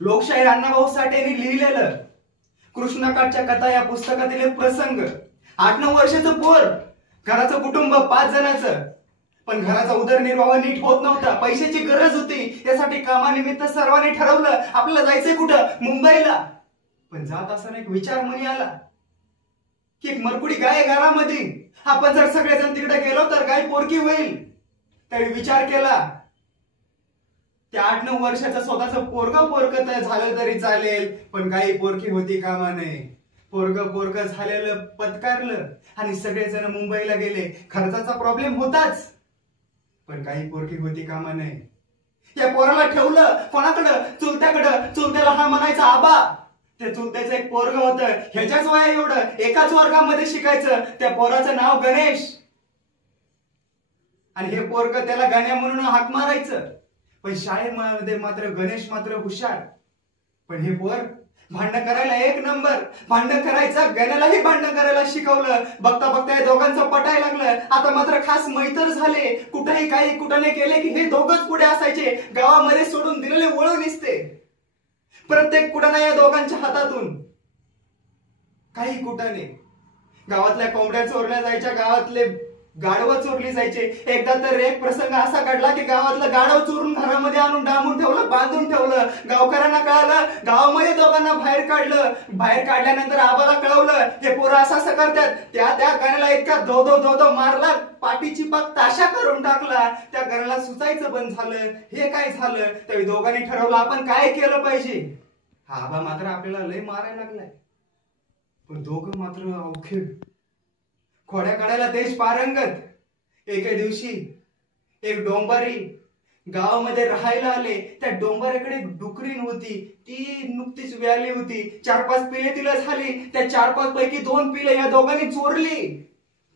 लोकशाहीर अण्णाभाऊ साठेंनी लिहिलेलं कृष्णकाठच्या कथा या पुस्तकातील एक प्रसंग. 8-9 वर्षाचं पोर, घराचं कुटुंब 5 जणांचं, पण घराचा उदरनिर्वाह नीट होत नव्हता. पैशाची गरज होती. त्यासाठी कामानिमित्त सर्वांनी ठरवलं आपल्याला जायचंय कुठं, मुंबईला. पण जात असताना एक विचार मनी आला की एक मरकुडी गाय आहे घरामध्ये. आपण जर सगळेजण तिकडे गेलो तर गाय पोरकी होईल. त्यावेळी विचार केला, त्या 8-9 वर्षाचं स्वतःचं पोरग झालं तरी चालेल, पण गाई पोरकी होती कामा नये. पोरग झालेलं पत्कारलं आणि सगळेजण मुंबईला गेले. खर्चाचा प्रॉब्लेम होताच, पण काही पोरकी होती कामा नये. या पोराला ठेवलं कोणाकडं, चुलत्याकडं. चुलत्याला हा म्हणायचा आबा. त्या चुलत्याचं एक पोरग होतं, ह्याच्याच वया एवढं, एकाच वर्गामध्ये शिकायचं. त्या पोराचं नाव गणेश. आणि हे पोरग त्याला गाण्या म्हणून हाक मारायचं. पण शाळेमध्ये मात्र गणेश मात्र हुशार. पण हे पोर भांडण करायला एक नंबर. भांडण करायचं, गण्यालाही भांडण करायला शिकवलं. बघता बघता हे दोघांचं पटायला लागलं. आता मात्र खास मैत्र झाले. कुठेही काही कुठने केले की हे दोघच पुढे असायचे. गावामध्ये सोडून दिलेले वळून निसते. प्रत्येक कुटाणा या दोघांच्या हातातून. काही कुटाणे गावातल्या कोंबड्या चोरल्या जायच्या, गावातले गाढवं चोरली जायचे. एकदा तर एक प्रसंग असा घडला की गावातलं गाढव चोरून घरामध्ये आणून डांबून ठेवलं, बांधून ठेवलं. गावकऱ्यांना कळालं, गावामध्ये दोघांना बाहेर काढलं. बाहेर काढल्यानंतर आबाला कळवलं हे पोरं असं करतात. त्या गाण्याला इतका धो मारला, पाठीची पाक ताशा करून टाकला. त्या गाण्याला सुचायचं बंद झालं. हे काय झालं, त्यावेळी दोघांनी ठरवलं आपण काय केलं पाहिजे. हा आबा मात्र आपल्याला लय मारायला लागलाय, पण दोघं मात्र अवघे, खोड्या काढायला देश पारंगत. एके दिवशी एक डोंबारी गावामध्ये राहायला आले. त्या डोंबाऱ्याकडे एक डुकरीण होती. ती नुकतीच व्याली होती. 4-5 पिले तिला झाली. त्या 4-5 पैकी 2 पिले या दोघांनी चोरली,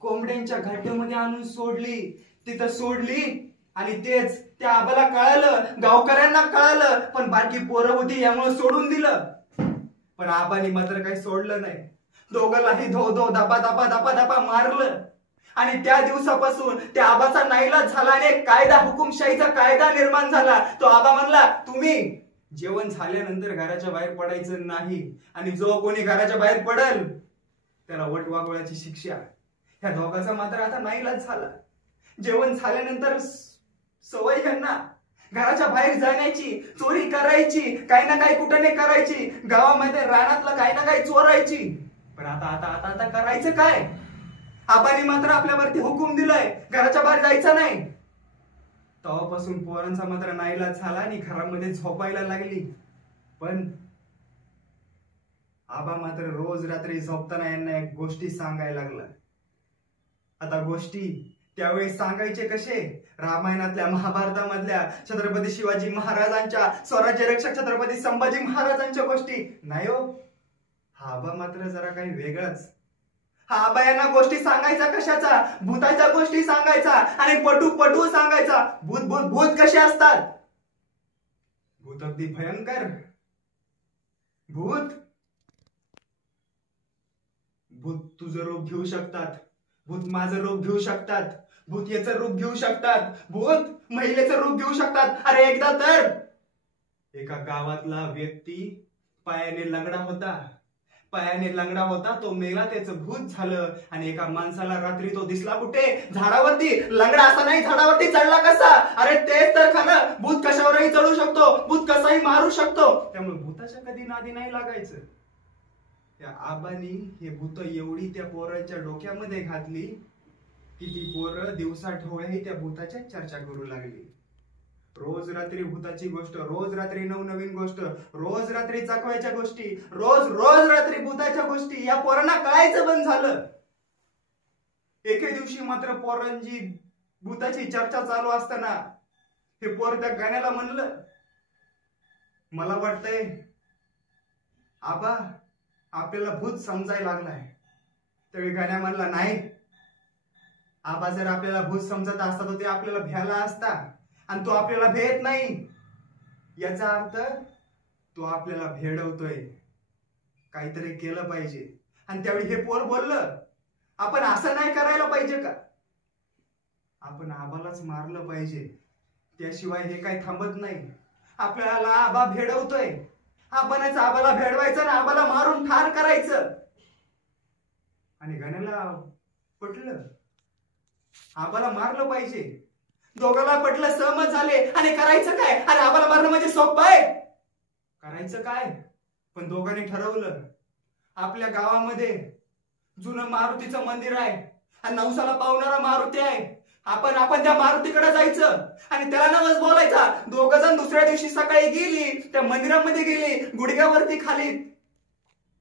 कोंबड्यांच्या घाट्यामध्ये आणून सोडली. तिथं सोडली आणि तेच त्या आबाला कळालं, गावकऱ्यांना कळालं, पण बारकी पोरं होती यामुळे सोडून दिलं. पण आबानी मात्र काही सोडलं नाही. दोघांनाही धो दबा मारलं. आणि त्या दिवसापासून त्या आबाचा नाईलाज झाला आणि एक कायदा, हुकुमशाहीचा कायदा निर्माण झाला. तो आबा म्हणला तुम्ही जेवण झाल्यानंतर घराच्या बाहेर पडायचं नाही, आणि जो कोणी घराच्या बाहेर पडल त्याला वटवाघोळ्याची शिक्षा. ह्या दोघांचा मात्र आता नाईलाज झाला. जेवण झाल्यानंतर सवय ह्यांना घराच्या बाहेर जाण्याची, चोरी करायची, काही ना काही कुठे करायची, गावामध्ये रानातलं काही ना काही चोरायची. पण आता करायचं काय. आबांनी मात्र आपल्यावरती हुकूम दिलाय घराच्या बाहेर जायचं नाही. तेव्हापासून पोरांचा मात्र नाईलाज झाला आणि घरामध्ये झोपायला लागली. पण आबा मात्र रोज रात्री झोपताना यांना एक गोष्टी सांगायला लागला. आता गोष्टी त्यावेळी सांगायचे कसे, रामायणातल्या, महाभारतामधल्या, छत्रपती शिवाजी महाराजांच्या, स्वराज्य रक्षक छत्रपती संभाजी महाराजांच्या गोष्टी नाही हो. हा आबा मात्र जरा काही वेगळाच. हा आबा यांना गोष्टी सांगायचा कशाचा, भूताच्या गोष्टी सांगायचा. आणि पटू सांगायचा. भूत कसे असतात. भूत अगदी भयंकर. भूत तुझं रूप घेऊ शकतात. भूत माझं रूप घेऊ शकतात. भूत याचं रूप घेऊ शकतात. भूत महिलेचं रूप घेऊ शकतात. अरे एकदा तर एका गावातला व्यक्ती पायाने लंगडा होता. तो मेला, त्याचं भूत झालं. आणि एका माणसाला रात्री तो दिसला कुठे, झाडावरती. लंगडा असा नाही, झाडावरती चढला कसा. अरे तेच तर खरं, भूत कशावरही चढू शकतो, भूत कसाही मारू शकतो. त्यामुळे भूताच्या कधी नादी नाही लागायचं. त्या आबांनी हे भूत एवढी त्या पोराच्या डोक्यामध्ये घातली की ती पोरं दिवसा ढवळ्याही त्या भूताच्या चर्चा करू लागली. रोज रात्री भूताची गोष्ट, रोज रात्री नवनवीन गोष्ट, रोज रात्री चाकवायच्या गोष्टी, रोज रात्री भूताच्या गोष्टी. या पोरांना कळायचं बंद झालं. एके दिवशी मात्र पोरांची भूताची चर्चा चालू असताना हे पोर त्या गाण्याला म्हणलं, मला वाटतंय आबा आपल्याला भूत समजायला लागलाय. त्यावेळी गाण्या म्हणला, नाही आबा, जर आपल्याला भूत समजत असता तर ते आपल्याला भ्यायला असता, आणि तो आपल्याला भेट नाही. याचा अर्थ तो आपल्याला भेडवतोय. काहीतरी केलं पाहिजे. आणि त्यावेळी हे पोर बोललं, आपण असं नाही करायला पाहिजे का, आपण आबालाच मारलं पाहिजे, त्याशिवाय हे काही थांबत नाही. आपल्याला आबा भेडवतोय. आपणच आबाला भेडवायचं ना आबाला मारून ठार करायचं. आणि गण्याला पटलं, आबाला मारलं पाहिजे. दोघाला पटलं, सहमत झाले. आणि करायचं काय? अरे आबाला मारणं म्हणजे सोपं आहे. करायचं काय? पण दोघांनी ठरवलं, आपल्या गावामध्ये जुनं मारुतीचं मंदिर आहे आणि नवसाला पावणारा मारुती आहे. आपण त्या मारुतीकडे जायचं आणि त्याला नवस बोलायचा. दोघ जण दुसऱ्या दिवशी सकाळी गेली, त्या मंदिरामध्ये गेली, गुडघ्यावरती खाली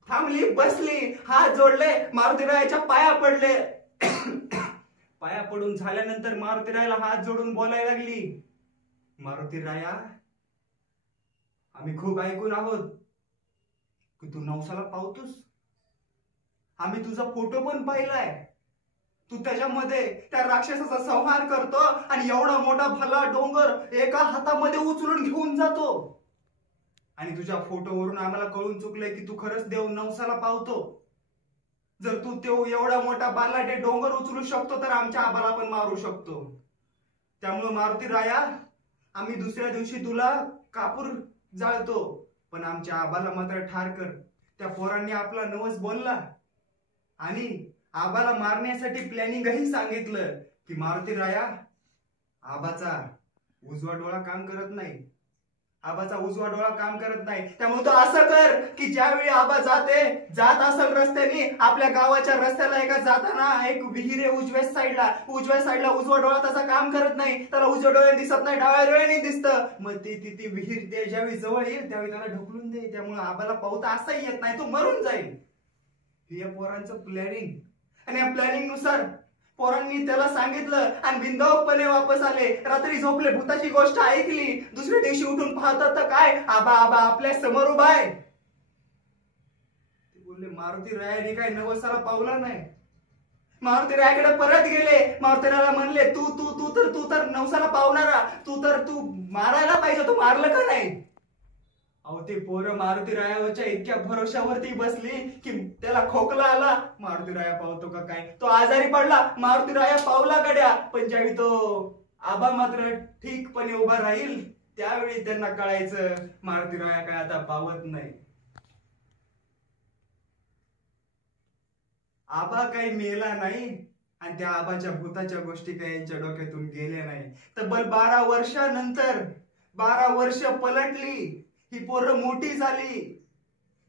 थांबली, बसली, हात जोडले, मारुतीरायाच्या पाया पडले. पाया पडून झाल्यानंतर मारुतीरायाला हात जोडून बोलायला लागली, मारुतीराया, आम्ही खूप ऐकून आहोत की तू नवसाला पावतोस. आम्ही तुझा फोटो पण पाहिलाय. तू त्याच्यामध्ये त्या राक्षसाचा संहार करतो आणि एवढा मोठा भला डोंगर एका हातामध्ये उचलून घेऊन जातो. आणि तुझ्या फोटोवरून आम्हाला कळून चुकलंय की तू खरंच देव नवसाला पावतो. जर तू तो एवढा मोठा बालाटे डोंगर उचलू शकतो तर आमच्या आबाला पण मारू शकतो. त्यामुळे मारुतीराया, आम्ही दुसऱ्या दिवशी तुला कापूर जाळतो, पण आमच्या आबाला मात्र ठार कर. त्या पोरांनी आपला नवस बोलला आणि आबाला मारण्यासाठी प्लॅनिंगही सांगितलं की मारुतीराया, आबाचा उजवा डोळा काम करत नाही, आबाचा उजवा डोळा काम करत नाही. त्यामुळे तो असं कर की ज्यावेळी आबा जात असेल रस्त्याने, आपल्या गावाच्या रस्त्याला एका जाताना एक विहीर आहे उजव्या साईडला उजवा डोळा त्याचा काम करत नाही, त्याला उजव्या डोळ्याने दिसत नाही, डाव्या डोळ्याने दिसतं. मग ती विहीर ते ज्यावेळी जवळ येईल त्यावेळी त्याला ढकलून दे. त्यामुळे आबाला पावता असंही येत नाही, तो मरून जाईल. हे या पोरांचं प्लॅनिंग. आणि या प्लॅनिंग नुसार पोरांनी त्याला सांगितलं आणि बिंदावपणे वापस आले. रात्री झोपले, भूताची गोष्ट ऐकली. दुसऱ्या दिवशी उठून पाहतात तर काय, आबा आपल्या समोर उभा आहे. ते बोलले, मारुतीरायाने काय नवसाला पावला नाही. मारुतीरायाकडे परत गेले. मारुतीरायाला म्हणले, तू तर नवसाला पावणारा, तू मारायला पाहिजे, तू मारलं का नाही? अहो ते पोरं मारुतीरायाच्या इतक्या भरोशावरती बसली की त्याला खोकला आला, मारुतीराया पावतो का काय, तो आजारी पडला, मारुतीराया पावला गड्या. पण ज्यावेळी तो आबा मात्र ठीकपणे उभा राहील त्यावेळी त्यांना कळायचं मारुतीराया काय आता पावत नाही. आबा काही मेला नाही आणि त्या आबाच्या भूताच्या गोष्टी काही यांच्या डोक्यातून गेल्या नाही. तब्बल 12 वर्षानंतर 12 वर्ष पलटली, ही पोरं मोठी झाली,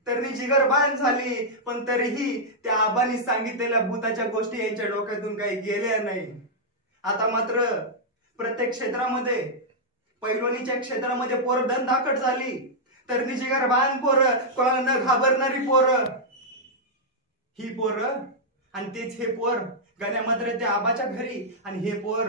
तरी जिगरबान झाली, पण तरीही त्या आबांनी सांगितलेल्या भूताच्या गोष्टी यांच्या डोक्यातून काही गेल्या नाही. आता मात्र प्रत्येक क्षेत्रामध्ये, पैलवानीच्या क्षेत्रामध्ये पोरं दणदाखट झाली, तरी जिगरबान पोरं, कोणाला न घाबरणारी पोरं, ही पोरं. आणि तेच हे पोर गण्या मात्र त्या आबाच्या घरी, आणि हे पोर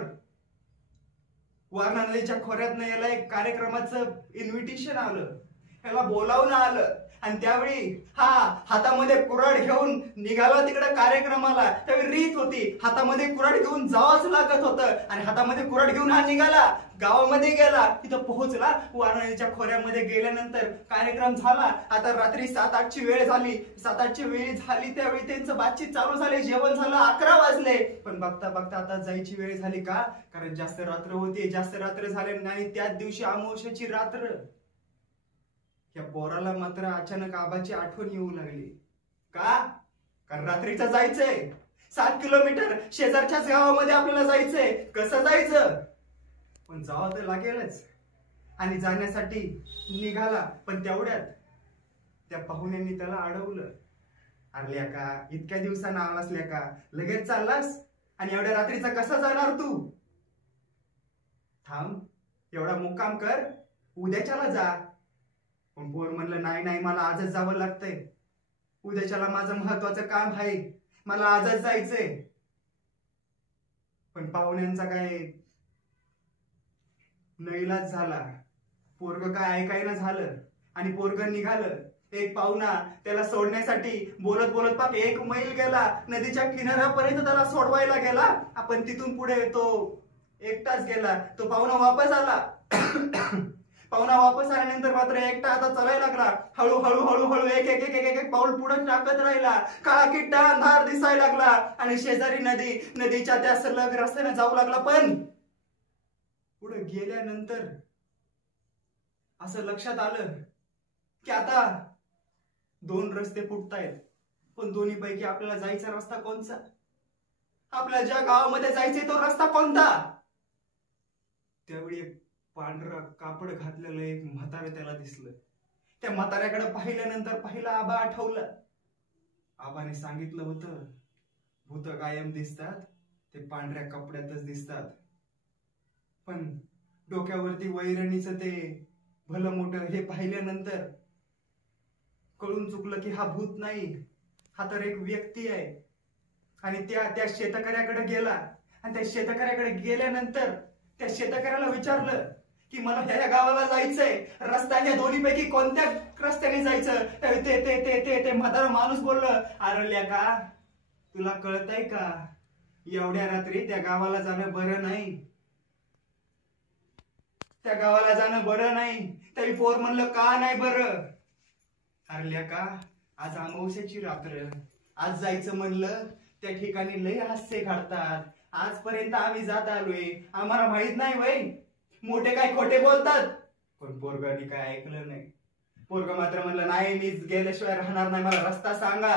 वारणा नदीच्या खोऱ्यातनं याला एक कार्यक्रमाचं इन्व्हिटेशन आलं, याला बोलावून आलं. आणि त्यावेळी हा हातामध्ये कुऱ्हाड घेऊन निघाला तिकडे कार्यक्रमाला. त्यावेळी रीत होती, हातामध्ये कुऱ्हाड घेऊन जावंच लागत होतं. आणि हातामध्ये कुऱ्हाड घेऊन हा निघाला, गावामध्ये गेला, तिथं पोहोचला. वारणा नदीच्या खोऱ्यामध्ये गेल्यानंतर कार्यक्रम झाला. आता रात्री 7-8ची वेळ झाली. 7-8ची वेळ झाली त्यावेळी त्यांचं बातचीत चालू झाले, जेवण झालं, 11 वाजले. पण बघता बघता आता जायची वेळ झाली. का? कारण जास्त रात्र होती, जास्त रात्र झाले नाही. त्याच दिवशी अमावस्येची रात्र. या पोराला मात्र अचानक आबाची आठवण येऊ लागली. का? कारण रात्रीचं जायचंय, 7 किलोमीटर शेजारच्याच गावामध्ये आपल्याला जायचंय. कसं जायचं? पण जावं तर लागेलच. आणि जाण्यासाठी निघाला. पण तेवढ्यात त्या पाहुण्यांनी त्याला अडवलं. अरे का इतक्या दिवसानं आलास का, लगेच चाललास? आणि एवढ्या रात्रीचा कसा जाणार तू? थांब, एवढा मुक्काम कर, उद्याच्याला जा. पण पोर म्हणलं, नाही मला आजच जावं लागतंय, उद्याच्याला माझं महत्वाचं काम आहे, मला आजच जायचंय. पण पाहुण्यांचा काय नैलाच झाला. पोरग काय ऐकायला झालं आणि पोरग निघालं. एक पाहुणा त्याला सोडण्यासाठी बोलत बोलत पाक 1 मैल गेला, नदीच्या किनाऱ्यापर्यंत त्याला सोडवायला गेला. आपण तिथून पुढे तो एकटाच गेला. तो पाहुणा वापस आला. पाहुणा वापस आल्यानंतर मात्र एकटा आता चालायला लागला. हळूहळू एक पाऊल पुढे टाकत राहिला. काळा किट्टा अंधार दिसायला लागला आणि शेजारी नदीच्या त्या सलग रस्त्याने जाऊ लागला. पण पुढे गेल्यानंतर असं लक्षात आलं की आता दोन रस्ते फुटतायत, पण दोन्ही पैकी आपल्याला जायचा रस्ता कोणता? आपल्या ज्या गावामध्ये जायचे तो रस्ता कोणता? त्यावेळी एक पांढरा कापड घातलेलं एक म्हातारं त्याला दिसलं. त्या म्हाताऱ्याकडे पाहिल्यानंतर पहिला आबा आठवलं. आबाने सांगितलं होतं, भूत कायम दिसतात, ते पांढऱ्या कपड्यातच दिसतात. पण डोक्यावरती वैरणीचं ते भलं मोठं हे पाहिल्यानंतर कळून चुकलं की हा भूत नाही, हा तर एक व्यक्ती आहे. आणि त्या शेतकऱ्याकडे गेला, आणि त्या शेतकऱ्याकडे गेल्यानंतर त्या शेतकऱ्याला विचारलं की मला ह्या गावाला जायचंय, रस्ता ह्या दोन्ही पैकी कोणत्या रस्त्याने जायचं? ते म्हातारा माणूस बोललं, अरे लेका, तुला कळतंय का, एवढ्या रात्री त्या गावाला जाणं बरं नाही, त्या गावाला जाणं बरं नाही. तरी पोर म्हणलं, का नाही बरं? अरे लेका, आज अमावस्याची रात्र, आज जायचं म्हणलं त्या ठिकाणी लय हास्य काढतात. आजपर्यंत आम्ही जात आलोय, आम्हाला माहित नाही वय, मोठे काय खोटे बोलतात. पण पोरगानी काय ऐकलं नाही. पोरग मात्र म्हणलं, नाही, मी गेल्याशिवाय राहणार नाही, मला रस्ता सांगा.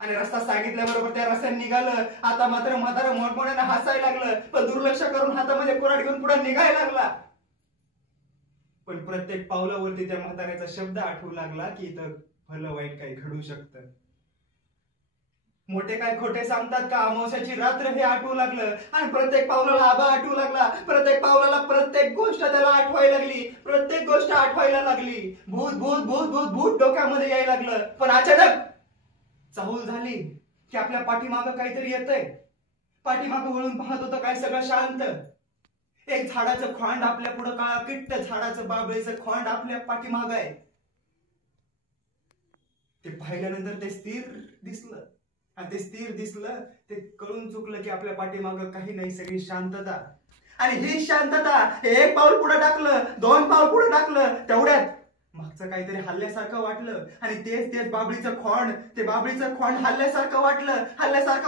आणि रस्ता सांगितल्याबरोबर त्या रस्त्याने निघालं. आता मात्र म्हातारा मोठमोठ्याने हसायला लागलं, पण दुर्लक्ष करून हातामध्ये कुऱ्हाड घेऊन पुढे निघायला लागला. पण प्रत्येक पावलावरती त्या म्हाताऱ्याचा शब्द आठवू लागला की इथं भलं वाईट काही घडू शकतं. मोठे काय खोटे सांगतात का, अमावस्याची रात्र हे आठवू लागलं. आणि प्रत्येक पावलाला आबा आठवू लागला. प्रत्येक पावलाला प्रत्येक गोष्ट त्याला आठवायला लागली, प्रत्येक गोष्ट आठवायला लागली. भूत भूत भूत भूत भूत डोक्यामध्ये यायला लागलं. पण अचानक चाहूल झाली की आपल्या पाठीमागं काहीतरी येतंय. पाठीमागं वळून पाहत होतं, काय सगळं शांत. एक झाडाचं खोंड आपल्या पुढं, काळा किट्ट झाडाचं बाबळीचं खोंड आपल्या पाठीमागं आहे. ते पाहिल्यानंतर ते स्थिर दिसलं. आणि ते स्थिर दिसलं, ते कळून चुकलं की आपल्या पाठीमागं काही नाही, सगळी शांतता. आणि ही शांतता, एक पाऊल पुढे टाकलं, दोन पाऊल पुढे टाकलं, तेवढ्यात मागचं काहीतरी हल्ल्यासारखं वाटलं. आणि तेच बाबळीचं खोंड, ते बाबळीचं खोंड हल्ल्यासारखं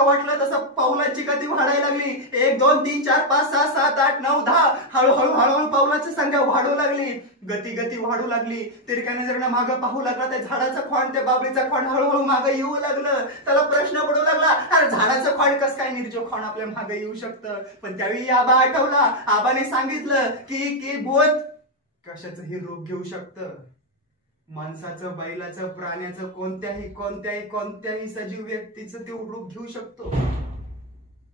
वाटलं. तसं पाऊलाची गती वाढायला लागली. 1 2 3 4 5 6 7 8 9 10 हळूहळू पाऊलाची संख्या वाढू लागली. गती वाढू लागली. तिरक्याने जर मागं पाहू लागला, त्या झाडाचं खोंड, त्या बाबळीचं खोंड हळूहळू मागे येऊ लागलं. त्याला प्रश्न पडू लागला, अरे झाडाचं खोंड कसं काय निर्जीव खोंड आपल्या मागे येऊ शकतं? पण त्यावेळी आबा आठवला. आबाने सांगितलं की भूत कशाचंही रूप घेऊ शकतं. माणसाचं, बैलाचं, प्राण्याचं, कोणत्याही सजीव व्यक्तीचं ते रूप घेऊ शकतो.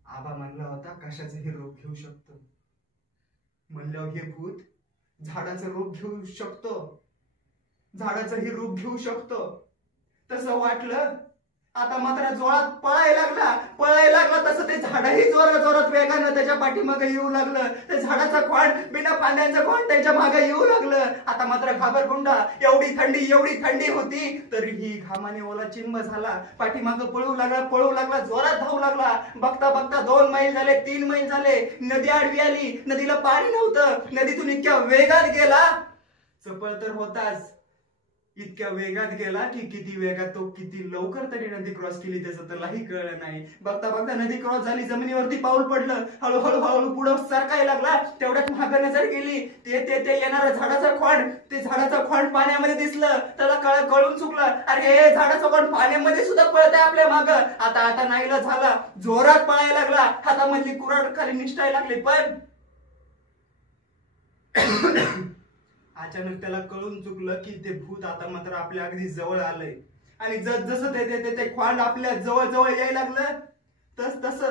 आबा म्हणला होता कशाचंही रूप घेऊ शकतो. म्हणल्यावर हे भूत झाडाचं रूप घेऊ शकतो, झाडाचंही रूप घेऊ शकतो. तसं वाटलं. आता मात्र जोरात पळायला लागला. तसं ते झाडही जोरात वेगानं त्याच्या पाठीमागे येऊ लागलं. ते झाडाचं खोंड, बिना फांद्यांचं खोंड त्याच्या मागे येऊ लागलं. आता मात्र घाबरगुंडा, एवढी थंडी होती तरीही घामाने ओला चिंब झाला. पाठीमागे पळू लागला, जोरात धावू लागला. बघता 2 मैल झाले, 3 मैल झाले. नदी आडवी आली. नदीला पाणी नव्हतं. नदीतून इतक्या वेगात गेला, चपळ तर होताच, इतक्या वेगात गेला की किती वेगात तो किती लवकर तरी नदी क्रॉस केली त्याचं त्यालाही कळलं नाही. बघता नदी क्रॉस झाली, जमिनीवरती पाऊल पडलं. हळूहळू पुढे सरकायला लागला. तेवढ्यात मागे नजर गेली. ते येणारं झाडाचं खोंड पाण्यामध्ये दिसलं. त्याला कळून चुकलं, अरे हे झाडाचं खोंड पाण्यामध्ये सुद्धा पळतंय आपल्या मागं. आता नाईला झाला, जोरात पळायला लागला. हातामधली कुऱ्हाड खाली निसटायला लागली. पण अचानक त्याला कळून चुकलं की ते भूत आता मात्र आपल्या अगदी जवळ आलंय. आणि जसं ते खोंड आपल्या जवळ यायला लागलं, तस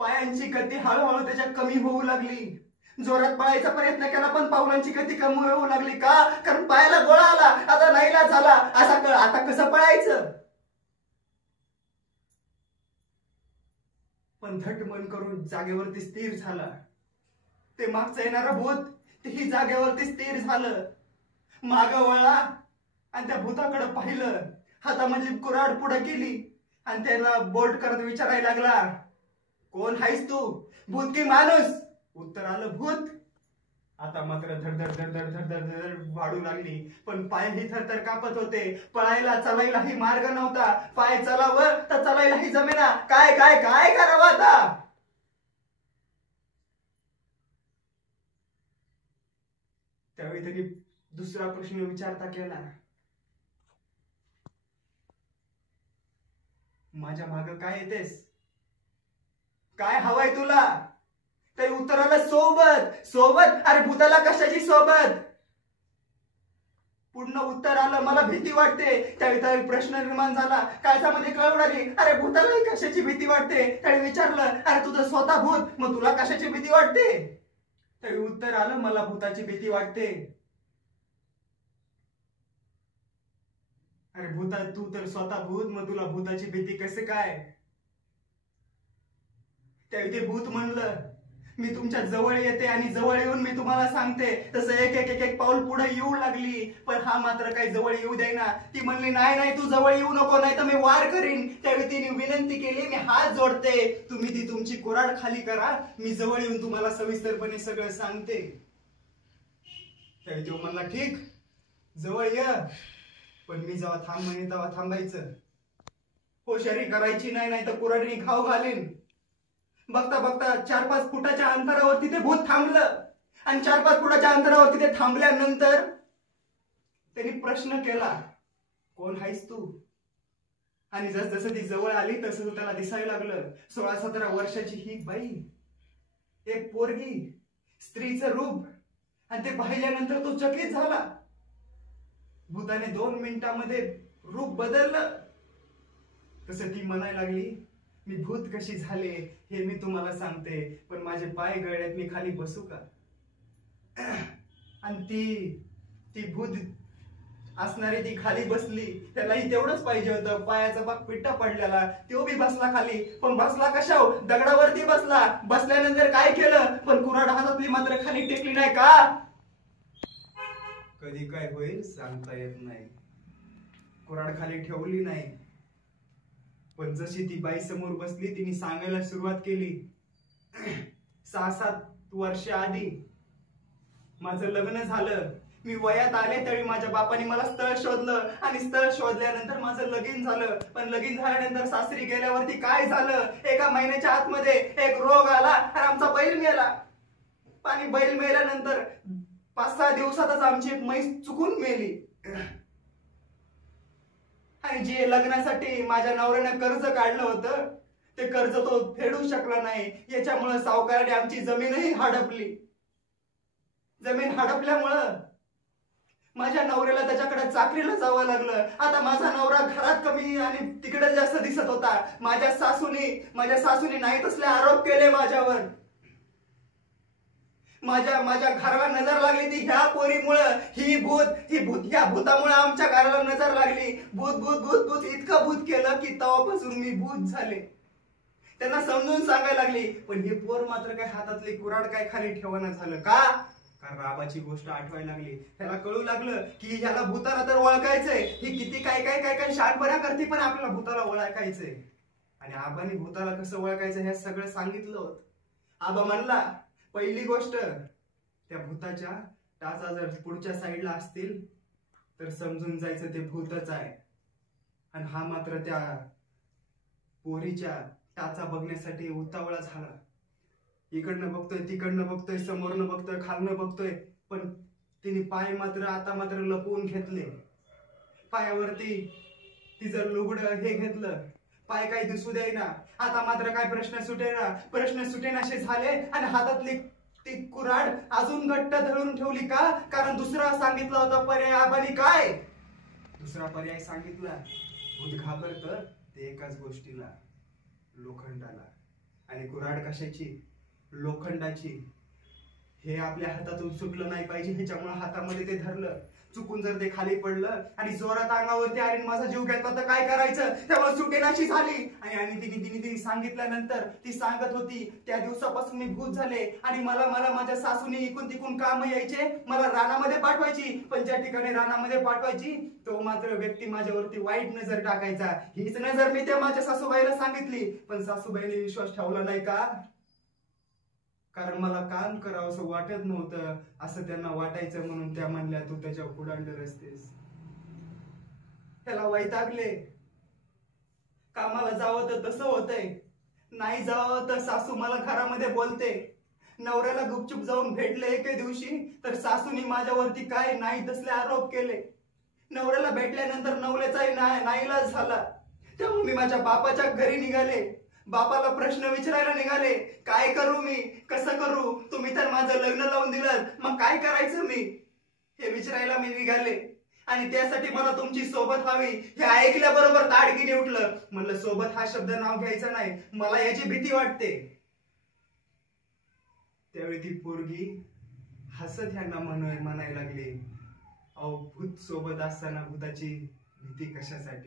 पायांची गती हळूहळू त्याच्या कमी होऊ लागली. जोरात पळायचा प्रयत्न केला, पण पावलांची गती कमी होऊ लागली. का? कारण पायाला गोळा आला. आता नाईला झाला. आता कसं पळायचं? पण धट मन करून जागेवरती स्थिर झाला. ते मागचं येणारं भूत तेही जागेवरती स्थिर झालं. मागं वळला आणि त्या भूताकडे पाहिलं. हातामधली कुऱ्हाड पुढे केली आणि त्याला बोट करत विचारायला लागला, कोण आहेस तू, भूत की माणूस? उत्तर आलं, भूत. आता मात्र धडधड वाढू लागली. पण पायही थरथर कापत होते. चालायलाही मार्ग नव्हता. पाय चालावं तर चालायलाही जमेना. काय करावं आता? त्यावेळी त्यांनी दुसरा प्रश्न विचारता केला, माझ्या माग काय येतेस, काय हवाय तुला? तरी उत्तर आलं, सोबत. सोबत? अरे भूताला कशाची सोबत? पूर्ण उत्तर आलं, मला भीती वाटते. त्यावेळी प्रश्न निर्माण झाला, काळजामध्ये कळ उडाली, अरे भूताला कशाची भीती वाटते? त्यावेळी विचारलं, अरे तुझं स्वतः भूत, मग तुला कशाची भीती वाटते? त्यावेळी उत्तर आलं, मला भूताची भीती वाटते. अरे भूता, तू तर स्वतः भूत, मग तुला भूताची भीती कसे काय? त्यावेळी ते भूत म्हणलं, मी तुमच्या जवळ येते आणि जवळ येऊन मी तुम्हाला सांगते. तसं एक एक एक एक पाऊल पुढे येऊ लागली, पण हा मात्र काही जवळ येऊ देईना. ती म्हणली, नाही नाही, तू जवळ येऊ नको, नाही तर मी वार करीन. त्यावेळी तिने विनंती केली, मी हात जोडते, तुम्ही ती तुमची कुऱ्हाड खाली करा, मी जवळ येऊन तुम्हाला सविस्तरपणे सगळं सांगते. त्यावेळी तो म्हणला, ठीक, जवळ ये, पण मी जेव्हा थांब म्हणे तेव्हा थांबायचं. होशारी करायची नाही, नाही तर कुऱ्हाडीने घाव घालीन. बघता बघता 4-5 फुटाच्या अंतरावरती ते भूत थांबलं. आणि 4-5 फुटाच्या अंतरावरती ते थांबल्यानंतर त्यांनी प्रश्न केला, कोण आहेस तू? आणि जसं ती जवळ आली तसं त्याला दिसायला लागलं, 16-17 वर्षाची ही बाई, एक पोरगी, स्त्रीचं रूप. आणि ते पाहिल्यानंतर तो चकित झाला. भूताने 2 मिनिटांमध्ये रूप बदललं. तसं ती म्हणायला लागली, मी भूत कशी झाले हे मी तुम्हाला सांगते, पण माझे पाय गळ्यात, मी खाली बसू का? आणि ती भूत असणारी ती खाली बसली. त्यालाही तेवढंच पाहिजे होतं, पायाचा भाग पिट्टा पडलेला, तो बी बसला खाली. पण बसला कशावर? दगडावरती बसला. बसल्यानंतर काय केलं? पण कुऱ्हाड हातातली मात्र खाली टेकली नाही का? कधी काय होईल सांगता येत नाही. कुऱ्हाड खाली ठेवली नाही, पण जशी ती बाई समोर बसली तिने सांगायला सुरुवात केली, 6-7 वर्ष आधी माझं लग्न झालं. मी वयात आले त्यावेळी माझ्या बापाने मला स्थळ शोधलं, आणि स्थळ शोधल्यानंतर माझं लगीन झालं. पण लगीन झाल्यानंतर सासरी गेल्यावरती काय झालं, 1 महिन्याच्या आतमध्ये एक रोग आला आणि आमचा बैल मेला. आणि बैल मेल्यानंतर 5-6 दिवसातच आमची एक म्हैस चुकून मेली. आणि जे लग्नासाठी माझ्या नवऱ्याने कर्ज काढलं होतं, ते कर्ज तो फेडू शकला नाही. याच्यामुळे सावकाराने आमची जमीनही हडपली. जमीन हडपल्यामुळं माझ्या नवऱ्याला त्याच्याकडे चाकरीला जावं लागलं. आता माझा नवरा घरात कमी आणि तिकडे जास्त दिसत होता. माझ्या सासूने नाही तसले आरोप केले माझ्यावर. माझ्या घराला नजर लागली ती ह्या पोरीमुळं. ह्या भूतामुळे आमच्या घराला नजर लागली. भूत भूत भूत भूत इतकं भूत केलं की तेव्हापासून मी भूत झाले. त्यांना समजून सांगायला लागली, पण हे पोर मात्र काय हातातली कुऱ्हाड काय खाली ठेवणं झालं का? कारण राबाची गोष्ट आठवायला लागली. त्याला कळू लागलं की ह्याला भूताला तर ओळखायचंय, ही किती काय काय काय काय शहाणपणा करते, पण आपल्याला भूताला ओळखायचंय. आणि आबाने भूताला कसं ओळखायचं हे सगळं सांगितलं होतं. आबा म्हणला, पहिली गोष्ट, त्या भूताच्या टाचा जर पुढच्या साईडला असतील तर समजून जायचं ते भूतच आहे. आणि हा मात्र त्या पोरीच्या टाचा बघण्यासाठी उतावळा झाला. इकडनं बघतोय, तिकडनं बघतोय, समोरनं बघतोय, खालनं बघतोय, पण तिने पाय आता मात्र लपवून घेतले. पायावरती तिचं लुगडं हे घेतलं, पाय काही दिसू द्यायना. आता मात्र काय प्रश्न सुटेनाशे झाले. आणि हातातली ती कुऱ्हाड अजून घट्ट धरून ठेवली का? कारण दुसरा सांगितला होता पर्याय. आबानी काय दुसरा पर्याय सांगितला? भूत घाबरतं ते एकाच गोष्टीला, लोखंडाला. आणि कुऱ्हाड कशाची? लोखंडाची. हे आपल्या हातातून सुटलं नाही पाहिजे, ह्याच्यामुळे हातामध्ये ते धरलं. चुकून जर ते खाली पडलं आणि जोरात अंगावरती आली माझा जीव घेतला तर काय करायचं? त्यामुळे सुटेनाशी झाली. आणि तिने सांगितल्यानंतर ती सांगत होती, त्या दिवसापासून मी भूत झाले. आणि मला माझ्या सासूने इकून तिकून काम यायचे, मला रानामध्ये पाठवायची. पण ज्या ठिकाणी रानामध्ये पाठवायची तो मात्र व्यक्ती माझ्यावरती वाईट नजर टाकायचा. हीच नजर मी त्या माझ्या सासूबाईला सांगितली, पण सासूबाईने विश्वास ठेवला नाही का? कारण मला काम करावं असं वाटत नव्हतं, असं त्यांना वाटायचं. म्हणून त्या म्हणल्या, तू त्याच्या पुढांडर असतेस. त्याला वैतागले. कामाला जावं तर तसं होतंय, नाही जावं तर सासू मला घरामध्ये बोलते. नवऱ्याला गुपचूप जाऊन भेटले एके दिवशी, तर सासूनी माझ्यावरती काय नाही तसले आरोप केले. नवऱ्याला भेटल्यानंतर नवऱ्याचाही नाईलाज झाला. तेव्हा मी माझ्या बापाच्या घरी निघाले. बापाला प्रश्न विचारायला निघाले, काय करू मी, कसं करू, तुम्ही तर माझं लग्न लावून दिलं, मग काय करायचं मी, हे विचारायला मी निघाले. आणि त्यासाठी मला तुमची सोबत हवी. हे ऐकल्याबरोबर ताडगीने उठलं. म्हणलं सोबत हा शब्द नाव घ्यायचा नाही, मला याची भीती वाटते. त्यावेळी ती पोरगी हसत ह्यांना म्हणायला लागली, अहो भूत सोबत असताना भूताची भीती कशासाठी.